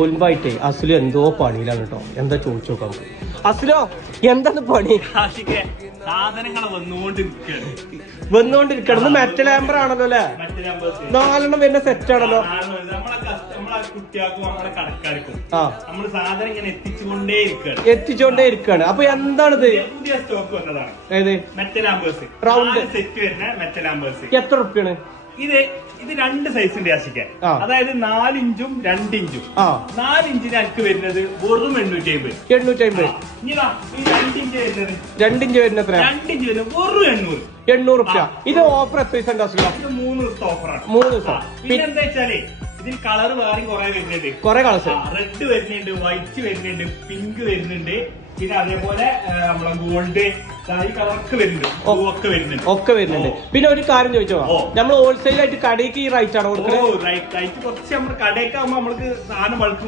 മുൻപായിട്ടേ അസുലു എന്തോ പണിയിലാണ് കേട്ടോ. എന്താ ചോദിച്ചു നോക്കാം. അസുലോ എന്താണ് പണി? സാധനങ്ങൾ വന്നുകൊണ്ടിരിക്കണം. മെറ്റൽ ആംബർ ആണല്ലോ അല്ലെ? 4 വരുന്ന സെറ്റ് ആണല്ലോ. കുട്ടികൾക്കും നമ്മളെ കടക്കാർക്കും ആ നമ്മള് സാധനം ഇങ്ങനെ എത്തിച്ചോണ്ടേ ഇരിക്കാണ്. അപ്പൊ എന്താണിത്? പുതിയ സ്റ്റോക്ക് വന്നതാണ്. ഏത്? മെറ്റൽ ആംബേഴ്സ് റൗണ്ട് സെറ്റ് വരുന്ന മെറ്റൽ ആംബേഴ്സ്. എത്ര റുപ്യാണ്? ഇത് 2 സൈസിന്റെ ആശിക്കാൻ. അതായത് 4 ഇഞ്ചും 2 ഇഞ്ചും. 4 ഇഞ്ചിന് എനിക്ക് വരുന്നത് വെറും 850. ഈ 2 ഇഞ്ച് വരുന്ന എത്ര? 2 ഇഞ്ച് വരുന്നത് വെറും 800 റുപ്യ. ഇത് ഓഫർ എത്ര ദിവസം ഉണ്ടാവും? 3 ദിവസത്തെ ഓഫറാണ്. 3 ദിവസം. പിന്നെ എന്താ വെച്ചാല് ഇതിൽ കളർ വേറെ കുറെ വരുന്നുണ്ട്. കുറെ കളേഴ്സ്. റെഡ് വരുന്നുണ്ട്, വൈറ്റ് വരുന്നുണ്ട്, പിങ്ക് വരുന്നുണ്ട്, പിന്നെ അതേപോലെ നമ്മളെ ഗോൾഡ് ഈ കളറൊക്കെ വരുന്നുണ്ട്. ഒക്കെ വരുന്നുണ്ട്. പിന്നെ ഒരു കാര്യം ചോദിച്ചോ, നമ്മൾ ഹോൾസെയിൽ ആയിട്ട് കടയ്ക്ക് ഈ റേറ്റ് ആണോ കൊടുക്കുന്നത്? റേറ്റ് കുറച്ച് നമ്മൾ കടയൊക്കെ ആകുമ്പോ നമ്മൾക്ക് സാധനം ബൾക്ക്